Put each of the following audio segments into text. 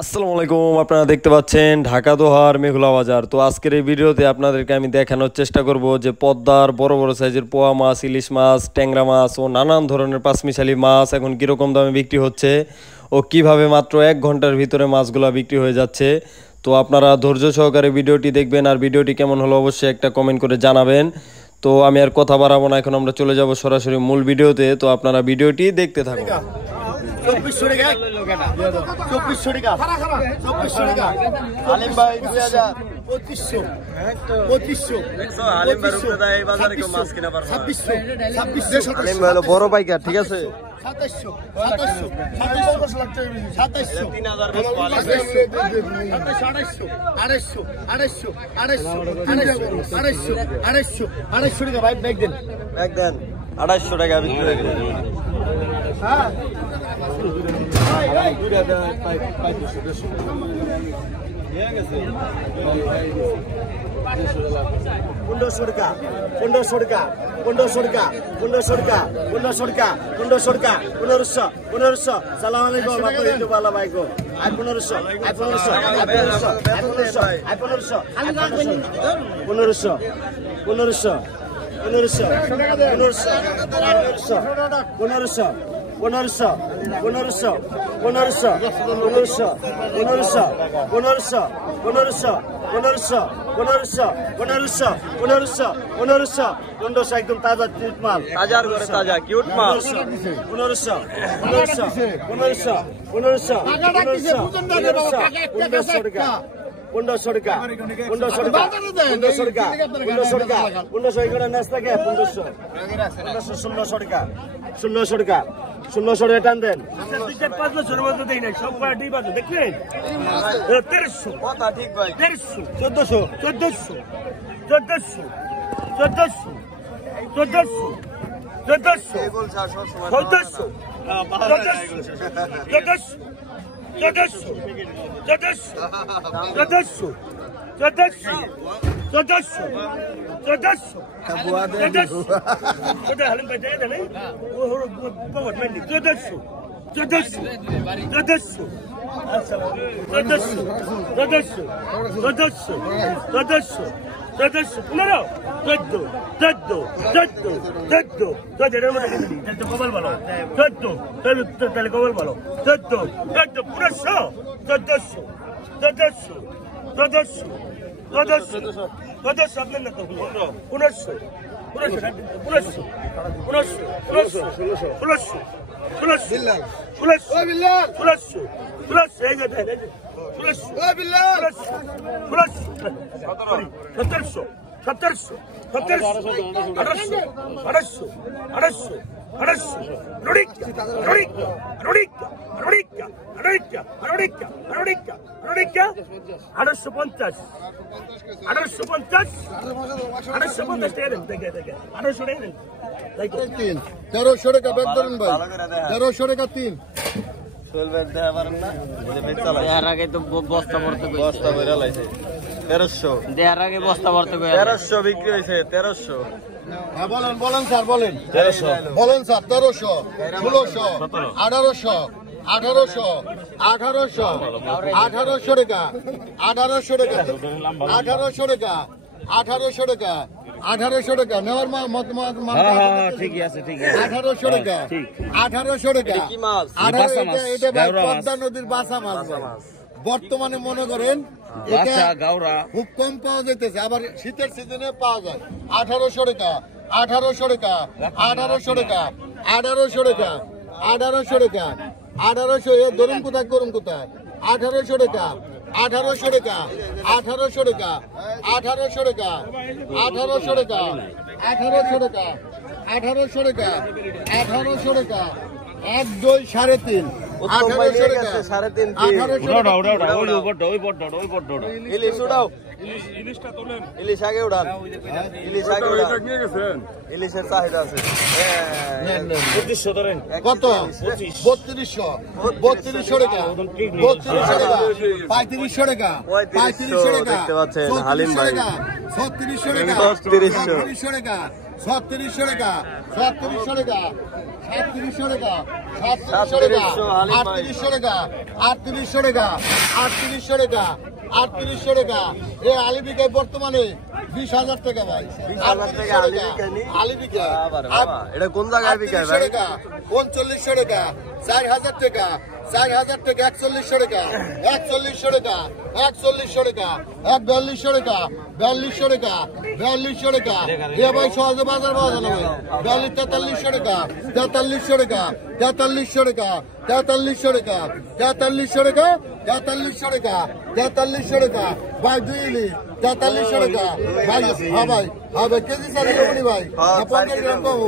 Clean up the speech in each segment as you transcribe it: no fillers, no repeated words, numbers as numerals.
আসসালামু আলাইকুম, আপনারা দেখতে পাচ্ছেন ঢাকা দোহার মেঘলা বাজার। তো আজকের এই ভিডিওতে আপনাদেরকে আমি দেখানোর চেষ্টা করব যে পদ্মার বড় বড় সাইজের পোয়া মাছ, ইলিশ মাছ, ট্যাংরা মাছ ও নানান ধরনের পাঁচমিশালি মাছ এখন কীরকম দামে বিক্রি হচ্ছে ও কিভাবে মাত্র 1 ঘন্টার ভিতরে মাছগুলো বিক্রি হয়ে যাচ্ছে। তো আপনারা ধৈর্য সহকারে ভিডিওটি দেখবেন, আর ভিডিওটি কেমন হলো অবশ্যই একটা কমেন্ট করে জানাবেন। তো আমি আর কথা বাড়াবো না, এখন আমরা চলে যাব সরাসরি মূল ভিডিওতে। তো আপনারা ভিডিওটি দেখতে থাকুন। 2400 টাকা 2400 টাকা 2400 টাকা আলিম ভাই 2000 2500 2500 আলিম ভাই রূপদাদা এই বাজারে কেউ মাছ কিনা পারবে 2600 আলিম ভাই হলো বড় পাইকার, ঠিক আছে। 2700 লাগছে 2700 3000 বেশ ভালো আছে 2800 টাকা ভাই ব্যাগ দেন 2800 টাকা বিক্রি হয়ে গেল। হ্যাঁ একদম তাজা মাল, তাজা কিউট মাল 1500 টাকা টান দেন। 500 মধ্যে দেই নাই, সব পার্টি বাজে দেখলেন 1300 কথা ঠিক ভাই 1300 1400 এই বলছ সব সময় 1400 টাকা ব্যাগ ধরুন ভাই 1300 টাকা 3 দেওয়ার আগে তো বস্তা ভরতে লাইছে 1300 দেওয়ার আগে বস্তা ভরতে 1300 বিক্রি হয়েছে 1300। হ্যাঁ বলেন স্যার বলেন 1300 বলেন স্যার 1300 1600 1800 1800 টাকা 1800 টাকা 1800 টাকা নেওয়ার ঠিক আছে 1800 টাকা 1800 টাকা কি মাছ? এটা পদ্মা নদীর বাসা মাছ। বর্তমানে মনে করেন এটা খুব কম পাওয়া যাইতেছে, আবার শীতের সিজনে পাওয়া যায়। 1800 টাকা 1800 টাকা 1800 টাকা 1800 টাকা 1800 টাকা 1800 এ ধরুন কোথায় করুন কোথায় 1800 টাকা 1800 টাকা 1800 টাকা 1800 টাকা 1800 টাকা 1800 টাকা 1800 টাকা 1800 টাকা 1 2 3.5 1800 টাকা 3.5 ইলিশ উড়াও, ইলিশ আগে উড়ান, ইলিশ আগে উড়ান, ইলিশের চাহিদা আছে। 2500 ধরেন কত 3200 টাকা 3500 টাকা দেখতে পাচ্ছেন হালিম ভাই 3600 টাকা 3600 টাকা 3600 টাকা 3700 টাকা 3700 টাকা 3700 টাকা 3800 টাকা 3800 টাকা 3800 টাকা 3800 টাকা এই আলি বিকায় বর্তমানে 20000 টাকা ভাই 20000 টাকা আলি বিকায় এটা কোন জায়গায় বিকায় ভাই 3900 টাকা 4000 টাকা 4000 টাকা 4100 টাকা 4100 টাকা 4100 টাকা 4200 টাকা 4200 টাকা 4200 টাকা এ ভাই সহজে বাজার পাওয়া যায় না ভাই 4300 টাকা 4300 টাকা 4300 টাকা 4300 টাকা 4300 টাকা 4300 টাকা 4300 টাকা ভাই দুইলি 4300 টাকা ভাই হ্যাঁ ভাই কেজি সারি লোনি ভাই 50 গ্রাম কম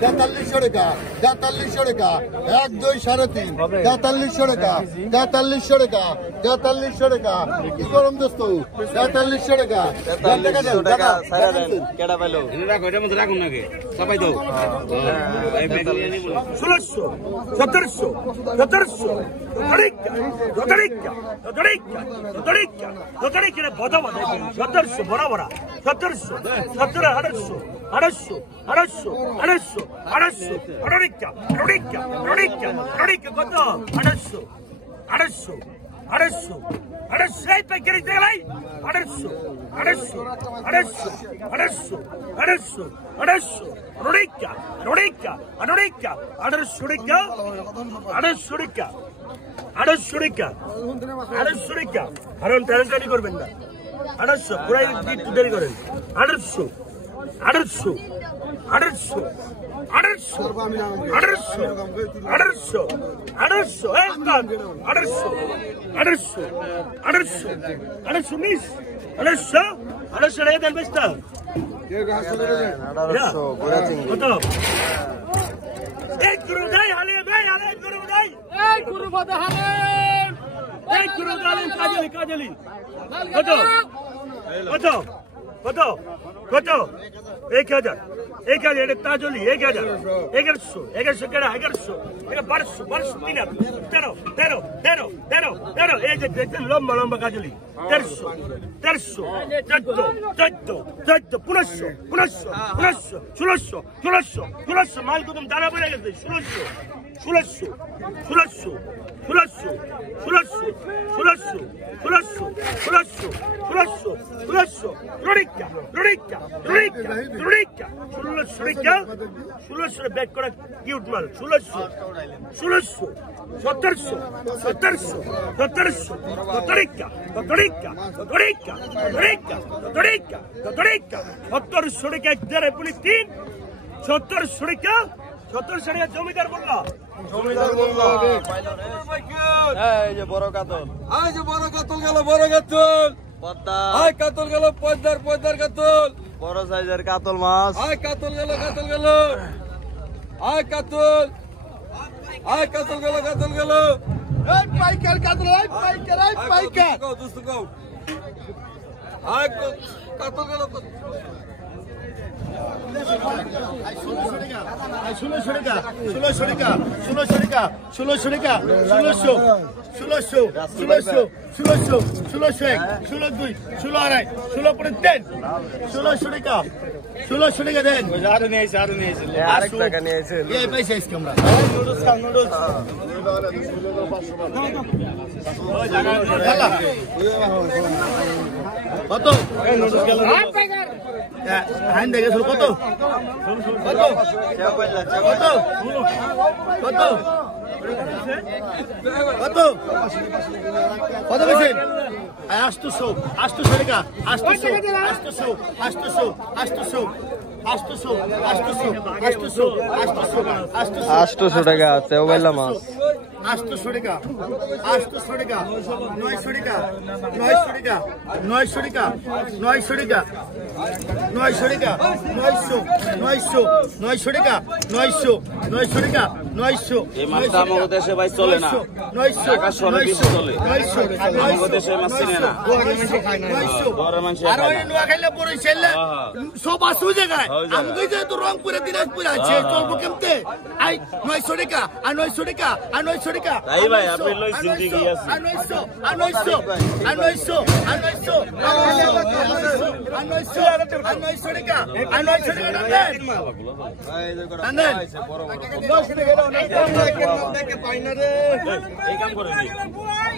4300 টাকা 4300 টাকা 1 2 3.5 4300 টাকা 4300 টাকা 4300 টাকা কি করম দোস্ত 4300 টাকা 4300 টাকা সারা দেন কেডা পাইলো রাখো এটার মধ্যে রাখুন নাকি সবাই দাও এই ব্যাগ নিয়ে নিব 1600 1700 1700 বড় বড় 1700 বড় বড় 1700 17 1800 1800 1800 1800 কত 1800 1800 1800 1800 এই প্যাকেজ দে ভাই 1800 1800 1800 1800 1800 1800 রোডিকা 1800 টাকা 800 টাকা কারণ ট্রান্সফারই করবেন না 800 পুরাই একটু দেরি করেন 800 800 800 800 800 800 800 একদম 800 800 800 800 মিস 800 800 টাকা দেন বেস্তা 1800 গোড়া চিংড়ি কত এক গুরু দাই হালে ভাই হালে গুরু দাই এই গুরু বাদা হালে এই গুরু দালেন কাজলি কত কত কত কত 1000 এটা তাজলি 1000 1100 কেডা 1100 এটা 1200 13 এই যে দেখেন লম্বা লম্বা কাজলি 1300 14 1500 মাল কদম দানা পড়ে গেছে 1600 ব্যাক করা কিউট মাল 1600 1700 টাকা 1700 টাকা 1700 টাকা জমিদার বললা এই যে বড় কাতল গেল বড় কাতল পদ্মা কাতল গেল পদ্মার কাতল বড় সাইজের কাতল মাছ কাতল গেল কাতল গেল এই পাইকার কাতল এই পাইকার দোস্ত কও কাতল গেল 1600 টাকা 1600 টাকা 1600 টাকা 1600 টাকা 1600 দেন আরো নিয়ে এসে আরেক টাকা নিয়েছে এই পয়সা ইস আমরা নুডলস কত হ্যান্ড দেখে শুরু কত কত কত কত কত কত বেশি 800 টাকা 800 টাকা চেওবাইলা মাছ 800 টাকা 900 টাকা 900 টাকা 900 টাকা 900 টাকা 900 টাকা 900 টাকা 900 900 টাকা 900 এই মাছটা আমাদের দেশে ভাই চলে না 900 ঢাকা শহরে বেশি চলে 900 আমাদের দেশে মাছ চিনে না 900 বড় মানুষ আর ওই নোয়া খাইলে পরে ছেলে সব আসু জায়গায় আমি কই যে তো রংপুরে দিনাজপুর আছে চলবো কেমতে আই 900 টাকা আর 900 টাকা আর 900 টাকা তাই ভাই আপনি লই জিন্দেগি আছে আর 900 আর 900 আর 900 আর 900 আর 900 টাকা আর 900 টাকা দেন এই কাম করে নি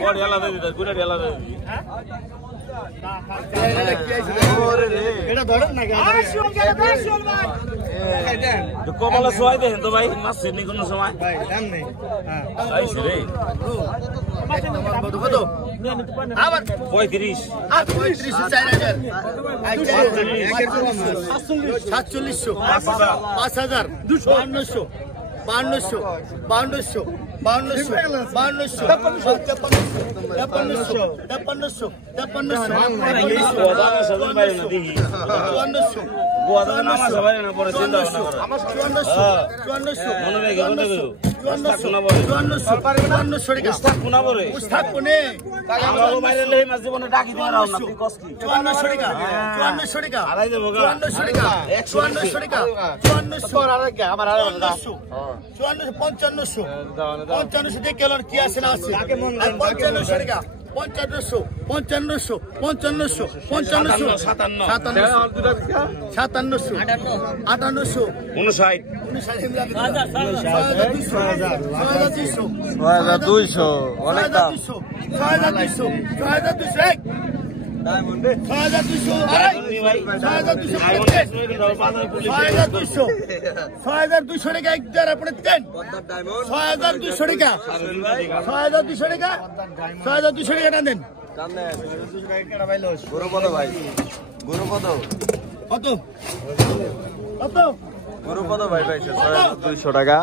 বড় এলা দে দিতা গুড়া এলা দে এটা ধরেন না তো কমলা সোয়াই দেন তো ভাই মাছ নি কোন সময় ভাই দাম নেই হ্যাঁ আইছে রে কত আবার 35 আর 35 4000 4700 5000 200 5200 5200 কি আছে না আছে 5500 টাকা 5500 5500 5500 5500 5700 দুইশো অনেক দাম 6200 টাকা একবার আপনি দেন 6200 টাকা 6200 টাকা 6200 টাকা দেন গরু কত ভাই পাইছে 200 টাকা